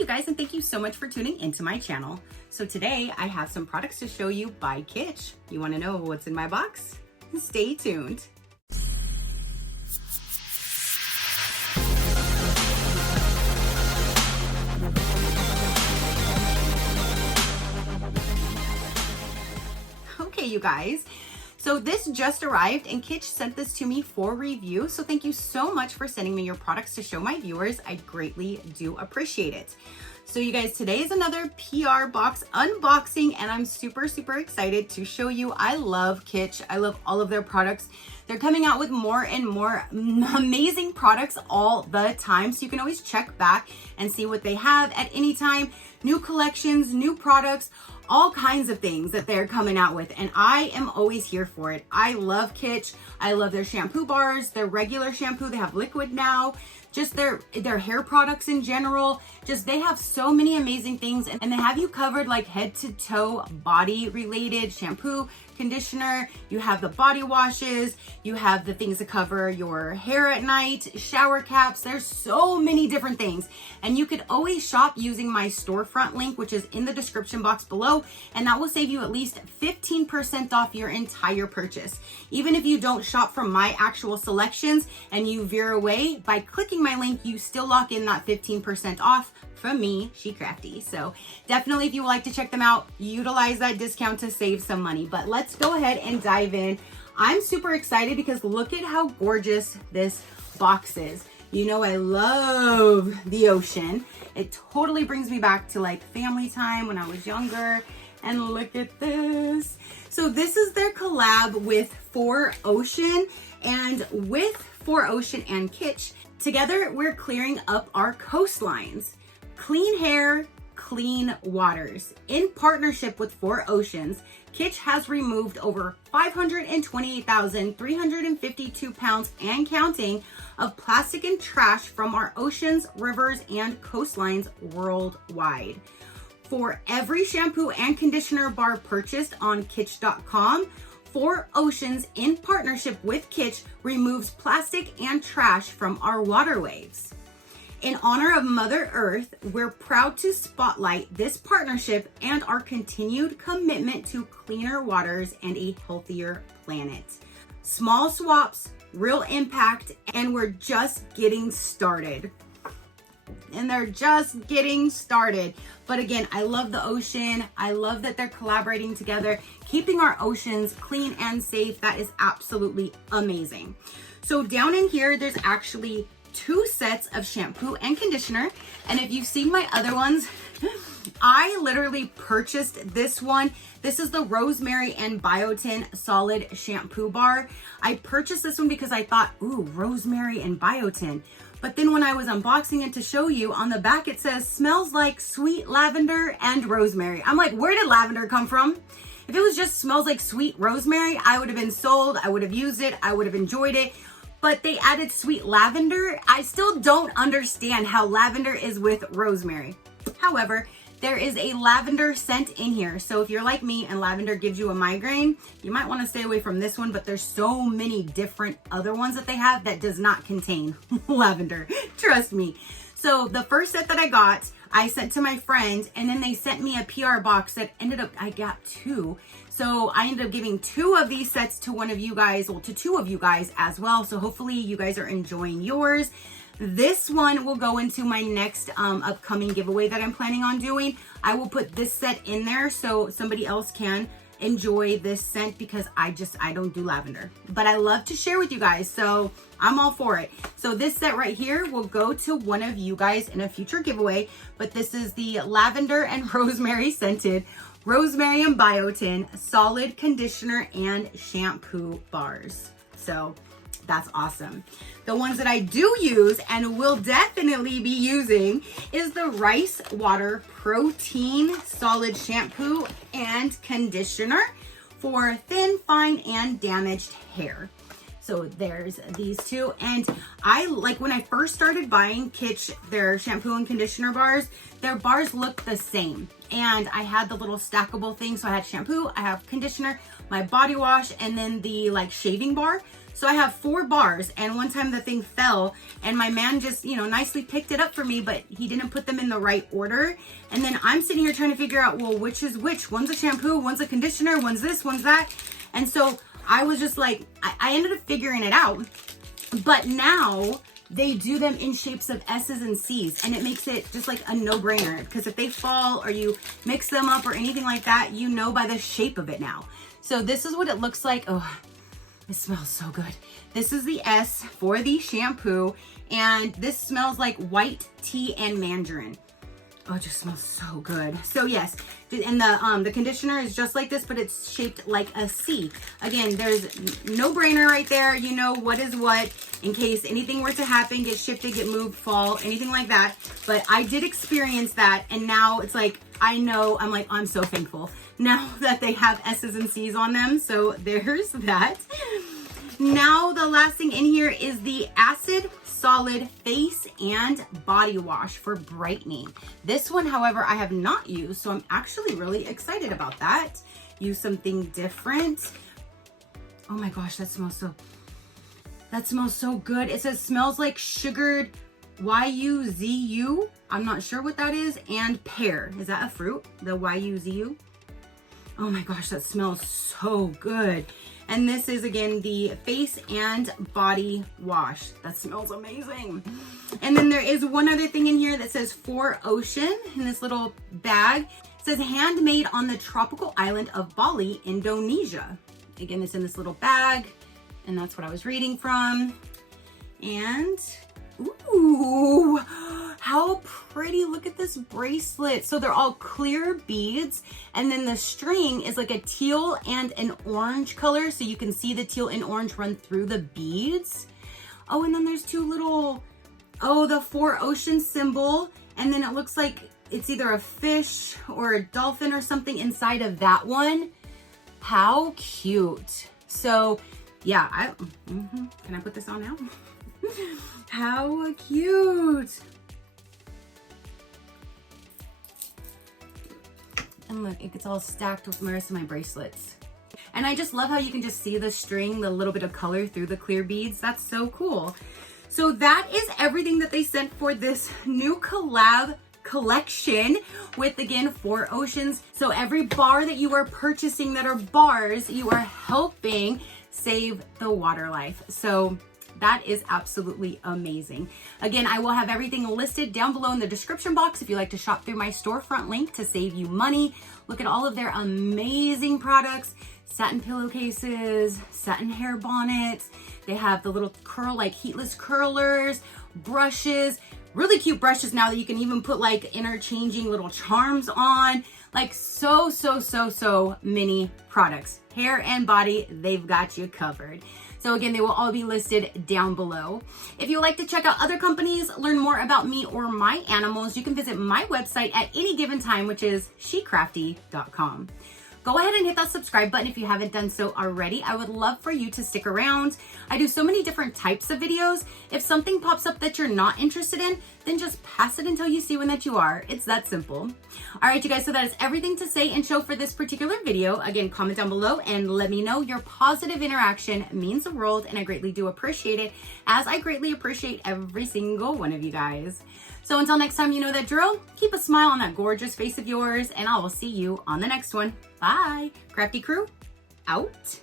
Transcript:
you guys, and thank you so much for tuning into my channel. So today I have some products to show you by Kitsch. You want to know what's in my box? Stay tuned. Okay, you guys. So this just arrived and Kitsch sent this to me for review. So thank you so much for sending me your products to show my viewers. I greatly do appreciate it. So you guys, today is another PR box unboxing and I'm super excited to show you. I love Kitsch. I love all of their products. They're coming out with more and more amazing products all the time. So you can always check back and see what they have at any time. New collections, new products, all kinds of things that they're coming out with, and I am always here for it. I love Kitsch. I love their shampoo bars, their regular shampoo. They have liquid now, just their hair products in general. Just they have so many amazing things, and they have you covered like head to toe body related shampoo, conditioner. You have the body washes, you have the things to cover your hair at night, shower caps. There's so many different things, and you could always shop using my storefront link, which is in the description box below, and that will save you at least 15% off your entire purchase. Even if you don't shop from my actual selections and you veer away, by clicking my link, you still lock in that 15% off from me, SheCrafty. So definitely, if you would like to check them out, utilize that discount to save some money. But let's go ahead and dive in. I'm super excited because look at how gorgeous this box is. You know, I love the ocean. It totally brings me back to like family time when I was younger. And look at this. So this is their collab with 4oceans, and with 4oceans and Kitsch, together we're clearing up our coastlines. Clean hair, clean waters. In partnership with 4oceans, Kitsch has removed over 528,352 pounds and counting of plastic and trash from our oceans, rivers, and coastlines worldwide. For every shampoo and conditioner bar purchased on Kitsch.com, 4oceans, in partnership with Kitsch, removes plastic and trash from our waterways. In honor of Mother Earth, we're proud to spotlight this partnership and our continued commitment to cleaner waters and a healthier planet. Small swaps, real impact, and we're just getting started. And they're just getting started. But again, I love the ocean. I love that they're collaborating together, keeping our oceans clean and safe. That is absolutely amazing. So down in here, there's actually 2 sets of shampoo and conditioner. And if you've seen my other ones, I literally purchased this one. This is the Rosemary and Biotin Solid Shampoo Bar. I purchased this one because I thought, ooh, rosemary and biotin. But then when I was unboxing it to show you, on the back it says, smells like sweet lavender and rosemary. I'm like, where did lavender come from? If it was just smells like sweet rosemary, I would have been sold. I would have used it. I would have enjoyed it. But they added sweet lavender. I still don't understand how lavender is with rosemary. However, there is a lavender scent in here. So if you're like me and lavender gives you a migraine, you might want to stay away from this one, but there's so many different other ones that they have that does not contain lavender. Trust me. So the first set that I got, I sent to my friend, and then they sent me a PR box that ended up, I got 2. So I ended up giving 2 of these sets to one of you guys, well, to 2 of you guys as well. So hopefully you guys are enjoying yours. This one will go into my next upcoming giveaway that I'm planning on doing. I will put this set in there so somebody else can enjoy this scent, because I don't do lavender, but I love to share with you guys, so I'm all for it. So this set right here will go to one of you guys in a future giveaway, but this is the lavender and rosemary scented Rosemary and Biotin Solid Conditioner and Shampoo Bars. So that's awesome. The ones that I do use and will definitely be using is the Rice Water Protein Solid Shampoo and Conditioner for thin, fine, and damaged hair. So there's these 2. And I like, when I first started buying Kitsch, their shampoo and conditioner bars, their bars looked the same. And I had the little stackable thing. So I had shampoo, I have conditioner, my body wash, and then the like shaving bar. So I have 4 bars, and one time the thing fell and my man just, you know, nicely picked it up for me, but he didn't put them in the right order. And then I'm sitting here trying to figure out, well, which is which? One's a shampoo, one's a conditioner, one's this, one's that. And so I was just like, I ended up figuring it out. But now they do them in shapes of S's and C's, and it makes it just like a no-brainer, because if they fall or you mix them up or anything like that, you know by the shape of it now. So this is what it looks like. Oh, it smells so good. This is the S for the shampoo, and this smells like white tea and mandarin. Oh, it just smells so good. So yes, and the conditioner is just like this, but it's shaped like a C. Again, there's no brainer right there. You know what is what in case anything were to happen, get shifted, get moved, fall, anything like that. But I did experience that, and now it's like, I know, I'm like, I'm so thankful now that they have S's and C's on them. So there's that. Now the last thing in here is the Acid Solid Face and Body Wash for brightening. This one, however, I have not used, so I'm actually really excited about that. Use something different. Oh my gosh, that smells so good. It says smells like sugared YUZU. I'm not sure what that is. And pear. Is that a fruit? The YUZU? Oh my gosh, that smells so good. And this is, again, the face and body wash. That smells amazing. And then there is one other thing in here that says 4oceans in this little bag. It says handmade on the tropical island of Bali, Indonesia. Again, it's in this little bag, and that's what I was reading from. And, ooh, how pretty. Look at this bracelet. So they're all clear beads, and then the string is like a teal and an orange color, so you can see the teal and orange run through the beads. Oh, and then there's 2 little, oh, the 4oceans symbol, and then it looks like it's either a fish or a dolphin or something inside of that one. How cute. So yeah, can I put this on now? How cute. And look, it gets all stacked with the rest of my bracelets. And I just love how you can just see the string, the little bit of color through the clear beads. That's so cool. So that is everything that they sent for this new collab collection with, again, 4oceans. So every bar that you are purchasing that are bars, you are helping save the water life. So that is absolutely amazing. Again, I will have everything listed down below in the description box if you like to shop through my storefront link to save you money. Look at all of their amazing products. Satin pillowcases, satin hair bonnets. They have the little curl, like heatless curlers, brushes, really cute brushes now that you can even put like interchanging little charms on. Like so many products. Hair and body, they've got you covered. So again, they will all be listed down below. If you would like to check out other companies, learn more about me or my animals, you can visit my website at any given time, which is SheCrafty.com. Go ahead and hit that subscribe button if you haven't done so already. I would love for you to stick around. I do so many different types of videos. If something pops up that you're not interested in, then just pass it until you see one that you are. It's that simple. All right, you guys, so that is everything to say and show for this particular video. Again, comment down below and let me know. Your positive interaction means the world, and I greatly do appreciate it, as I greatly appreciate every single one of you guys. So until next time, you know that drill. Keep a smile on that gorgeous face of yours, and I will see you on the next one. Bye. Crafty crew, out.